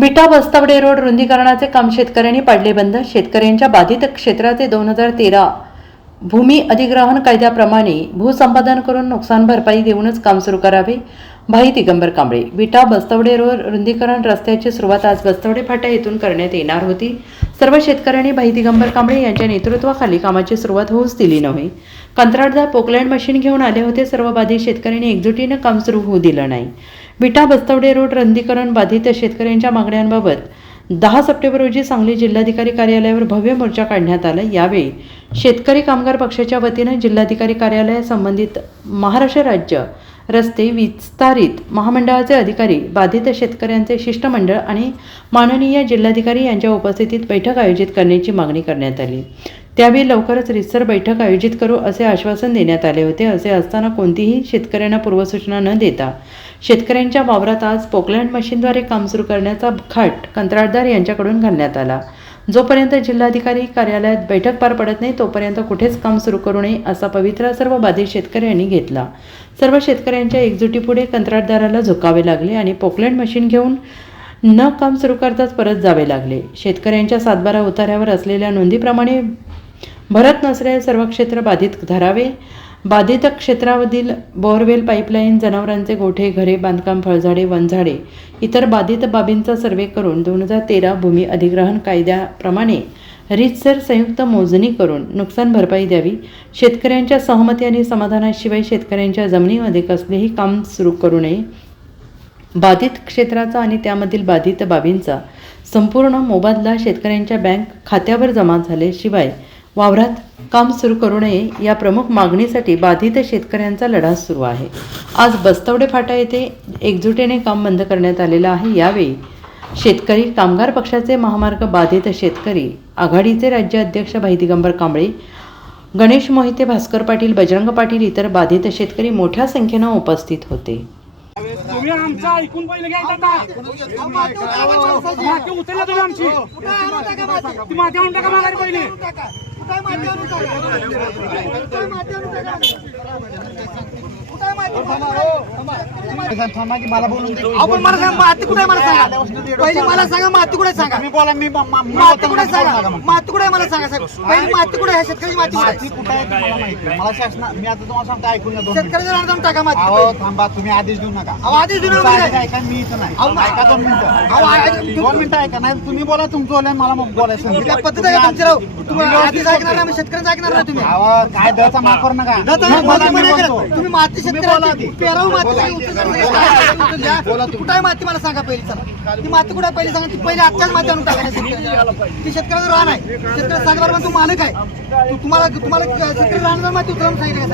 विटा बस्तवडे रोड रुंदीकरणाचे काम शेतकऱ्यांनी पाडले बंद। शेतकऱ्यांच्या बाधित क्षेत्राचे 2013 भूमी अधिग्रहण कायद्याप्रमाणे भूसंपादन करून नुकसान भरपाई देऊनच काम सुरू करावे। भाई दिगंबर कांबळे। विटा बस्तवडे रोड रुंदीकरण रस्त्याची सुरुवात आज बस्तवडे फाटा येथून करण्यात येणार होती। सर्व शेतकऱ्यांनी भाई दिगंबर कांबळे यांच्या नेतृत्वाखाली कामाची सुरुवात होऊच दिली नव्हती। कंत्राटदार पोकलँड मशीन घेऊन आले होते। सर्व बाधित शेतकऱ्यांनी एकजुटीने काम सुरू होऊ दिलं नाही। विटा बस्तवडे रोड रुंदीकरण बाधित शेतकऱ्यांच्या मागण्यांबाबत 10 सप्टेंबर रोजी सांगली जिल्हाधिकारी कार्यालयावर भव्य मोर्चा काढण्यात आला। यावेळी शेतकरी कामगार पक्षाच्या वतीने जिल्हाधिकारी कार्यालय संबंधित महाराष्ट्र राज्य रस्ते विस्तारित महामंडळाचे अधिकारी, बाधित शेतकऱ्यांचे शिष्टमंडळ आणि माननीय जिल्हाधिकारी यांच्या उपस्थितीत बैठक आयोजित करण्याची मागणी करण्यात आली। त्यावेळी लवकरच रितसर बैठक आयोजित करू असे आश्वासन देण्यात आले होते। असे असताना कोणतीही शेतकऱ्यांना पूर्वसूचना न देता शेतकऱ्यांच्या वावरात आज पोकलँड मशीनद्वारे काम सुरू करण्याचा खाट कंत्राटदार यांच्याकडून घालण्यात आला। जोपर्यंत जिल्हाधिकारी कार्यालयात बैठक पार पडत नाही तोपर्यंत कुठेच काम सुरू करू नये असा पवित्रा सर्व बाधित शेतकऱ्यांनी घेतला। सर्व शेतकऱ्यांच्या एकजुटीपुढे कंत्राटदाराला झुकावे लागले आणि पोकलँड मशीन घेऊन न काम सुरू करताच परत जावे लागले। शेतकऱ्यांच्या 7/12 उतार्यावर असलेल्या नोंदीप्रमाणे भरत नसलेले सर्व क्षेत्र बाधित धरावे। बाधित क्षेत्रामधील बोअरवेल, पाईपलाईन, जनावरांचे गोठे, घरे, बांधकाम, फळझाडे, वनझाडे इतर बाधित बाबींचा सर्वे करून 2013 भूमी अधिग्रहण कायद्याप्रमाणे रीतसर संयुक्त मोजणी करून नुकसान भरपाई द्यावी। शेतकऱ्यांच्या सहमती आणि समाधानाशिवाय शेतकऱ्यांच्या जमिनीमध्ये कसलेही काम सुरू करू नये। बाधित क्षेत्राचा आणि त्यामधील बाधित बाबींचा संपूर्ण मोबदला शेतकऱ्यांच्या बँक खात्यावर जमा झाल्याशिवाय वावरात काम सुरू करू नये या प्रमुख मागणीसाठी बाधित शेतकऱ्यांचा लढा सुरू आहे। आज बस्तवडे फाटा येथे एकजुटीने काम बंद करण्यात आलेलं आहे। यावेळी शेतकरी कामगार पक्षाचे महामार्ग बाधित शेतकरी आघाडीचे राज्य अध्यक्ष भाई दिगंबर कांबळे, गणेश मोहिते, भास्कर पाटील, बजरंग पाटील इतर बाधित शेतकरी मोठ्या संख्येने उपस्थित होते। तुम्ही आमचं ऐकून पहिले घ्यायचं का? माती उचलला तुम्ही आमची ती माती आणून टाका माघारी पहिले। मला बोलून आपण मला सांगा माती कुठे मला सांगा पहिले मला सांगा माती कुठे सांगा मी बोला मी माती कुठे सांगा माती कुठे मला सांगा साहेब पहिले माती कुठे आहे शेतकरी माती कुठे आहे मला माहिती मला शासन मी आता तुम्हाला सांगतो ऐकून घ्या 2 शेतकऱ्याच्या रान जाऊन टाका माती अहो थांबा तुम्ही आदेश देऊ नका अहो आदेश देऊ नका ऐका मी इथं नाही ऐका 2 मिनिटं 2 मिनिटं ऐका नाही तुम्ही बोला तुमचं बोला मला मग बोलायचं त्या पद्धत आहे तुमची राव तुम्ही आदेश ऐकणार नाही शेतकऱ्यांचं ऐकणार नाही तुम्ही अहो काय दचा माफ करू नका तुम्ही माती शेतकऱ्याची पेराव माती कुठे आहे माती मला सांगा पहिली चला ती माती कुठे पहिली सांगा ती पहिली आजच्याच माती आणून टाका ती शेतकऱ्याचं रान आहे शेतकऱ्या सांगणार पण तू मालक आहे तुम्हाला शेतकरी रान माती उतरवून सांगितलं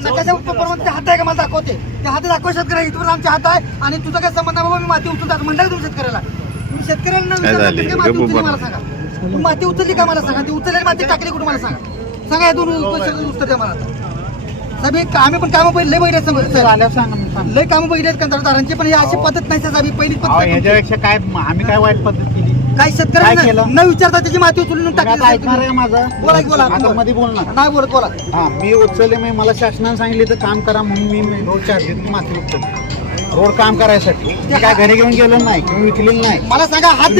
नकाशा प्रमाणे हात आहे का मला दाखवते त्या हाती दाखवा शेतकऱ्या इथवर आमचे हात आहे आणि तुझा काय संबंध बाबा मी माती उचलतात म्हणलं तुम्ही शेतकऱ्याला तुम्ही शेतकऱ्यांना माती उचलली मला सांगा तुम्ही माती उचलली का मला सांगा ती उचललेली माती टाकली कुठे मला सांगा हे 2 उत्तर द्या मला साहेब आम्ही पण कामं पहिले लय बघितले लय कामं बघितले कंत्राटदारांची पण ही अशी पद्धत नाही साहेब पहिली पद्धत याच्यापेक्षा काय आम्ही काय वाईट पद्धत केली काही शेतकऱ्यांना न विचारता त्याची माती उचलून टाकली माझं बोला मध्ये बोलणार नाही बोलत बोला हा मी उचलले मी मला शासनाने सांगितले तर काम करा म्हणून मी रोड चार्ज देतो माती उचलली रोड काम करायसाठी काय घरी घेऊन गेलो नाही किंवा विकलेलं नाही मला सांगा हात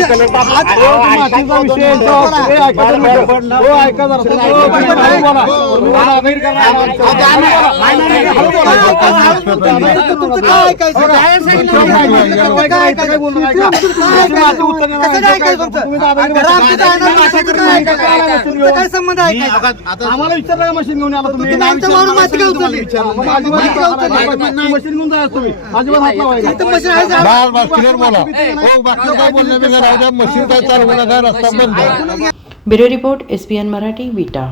काय संबंध आहे आम्हाला विचारलं मशीन घेऊन आला तुम्ही माती काय उचलली मशीन घेऊन जायचं तुम्ही अजिबात ब्युरो रिपोर्ट SPN मराठी विटा।